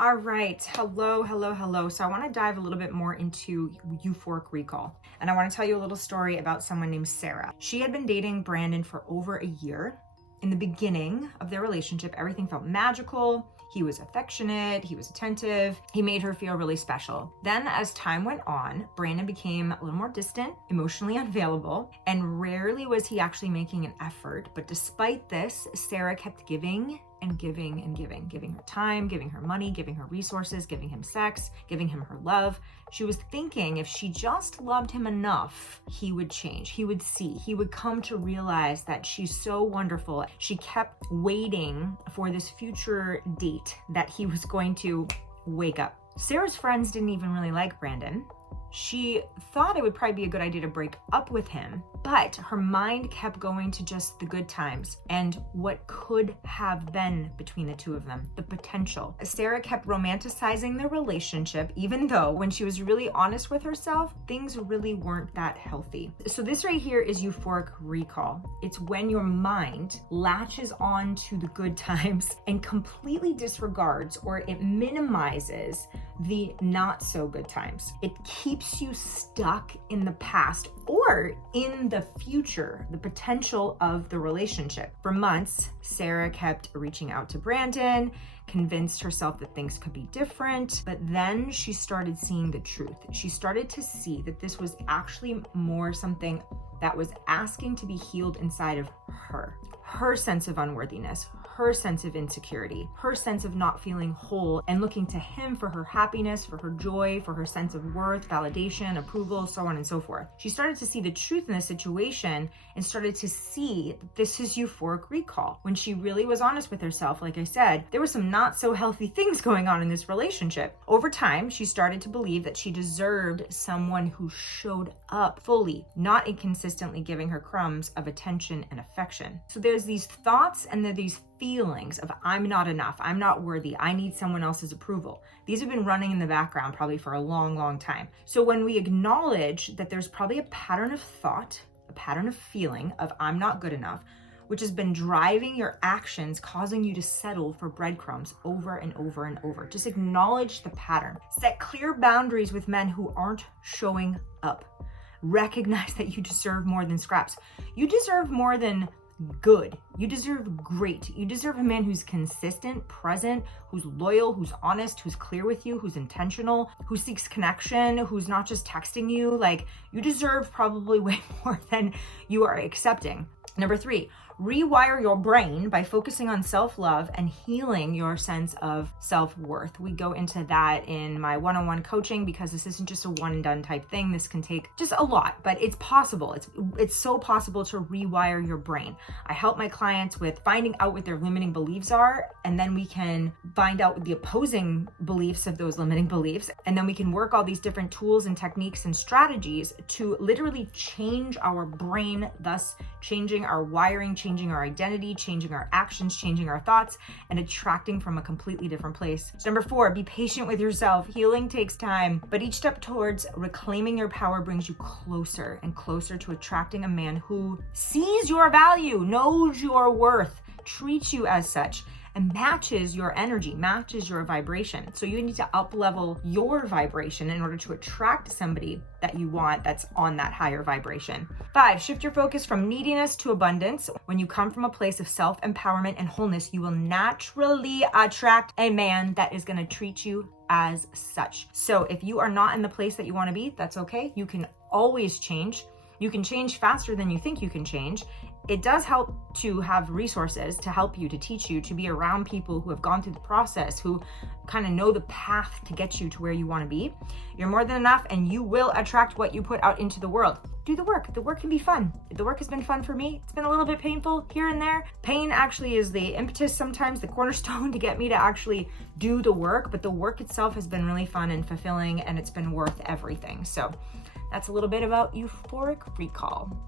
All right, hello. So I want to dive a little bit more into euphoric recall. And I want to tell you a little story about someone named Sarah. She had been dating Brandon for over a year. In the beginning of their relationship, everything felt magical. He was affectionate, he was attentive, he made her feel really special. Then as time went on, Brandon became a little more distant, emotionally unavailable, and rarely was he actually making an effort. But despite this, Sarah kept giving and giving and giving her time, giving her money, giving her resources, giving him sex, giving him her love. She was thinking if she just loved him enough, he would change, he would see, he would come to realize that she's so wonderful. She kept waiting for this future date that he was going to wake up. Sarah's friends didn't even really like Brandon. She thought it would probably be a good idea to break up with him, but her mind kept going to just the good times and what could have been between the two of them, the potential. Sarah kept romanticizing their relationship, even though when she was really honest with herself, things really weren't that healthy. So this right here is euphoric recall. It's when your mind latches on to the good times and completely disregards or it minimizes the not so good times. It keeps you stuck in the past or in the future, the potential of the relationship. For months, Sarah kept reaching out to Brandon, convinced herself that things could be different, but then she started seeing the truth. She started to see that this was actually more something that was asking to be healed inside of her. Her sense of unworthiness, her sense of insecurity, her sense of not feeling whole and looking to him for her happiness, for her joy, for her sense of worth, validation, approval, so on and so forth. She started to see the truth in the situation and started to see that this is euphoric recall. When she really was honest with herself, like I said, there were some not so healthy things going on in this relationship. Over time, she started to believe that she deserved someone who showed up fully, not inconsistently giving her crumbs of attention and affection. So there's these thoughts and there are these feelings of I'm not enough, I'm not worthy, I need someone else's approval. These have been running in the background probably for a long time. So when we acknowledge that there's probably a pattern of thought, a pattern of feeling of I'm not good enough, which has been driving your actions, causing you to settle for breadcrumbs over and over. Just acknowledge the pattern. Set clear boundaries with men who aren't showing up. Recognize that you deserve more than scraps. You deserve more than good. You deserve great. You deserve a man who's consistent, present, who's loyal, who's honest, who's clear with you, who's intentional, who seeks connection, who's not just texting you. Like, you deserve probably way more than you are accepting. Number 3, rewire your brain by focusing on self-love and healing your sense of self-worth. We go into that in my one-on-one coaching because this isn't just a one and done type thing. This can take just a lot, but it's possible. It's so possible to rewire your brain. I help my clients with finding out what their limiting beliefs are, and then we can find out the opposing beliefs of those limiting beliefs, and then we can work all these different tools and techniques and strategies to literally change our brain, thus changing our wiring, changing our identity, changing our actions, changing our thoughts, and attracting from a completely different place. So number 4, be patient with yourself. Healing takes time, but each step towards reclaiming your power brings you closer and closer to attracting a man who sees your value, knows your worth, treats you as such, and matches your energy, matches your vibration. So you need to up-level your vibration in order to attract somebody that you want that's on that higher vibration. 5, shift your focus from neediness to abundance. When you come from a place of self-empowerment and wholeness, you will naturally attract a man that is going to treat you as such. So if you are not in the place that you want to be, that's okay. You can always change. You can change faster than you think you can change. It does help to have resources to help you, to teach you, to be around people who have gone through the process, who kind of know the path to get you to where you want to be. You're more than enough, and you will attract what you put out into the world. Do the work. The work can be fun. The work has been fun for me. It's been a little bit painful here and there. Pain actually is the impetus sometimes, the cornerstone to get me to actually do the work, but the work itself has been really fun and fulfilling, and it's been worth everything. So that's a little bit about euphoric recall.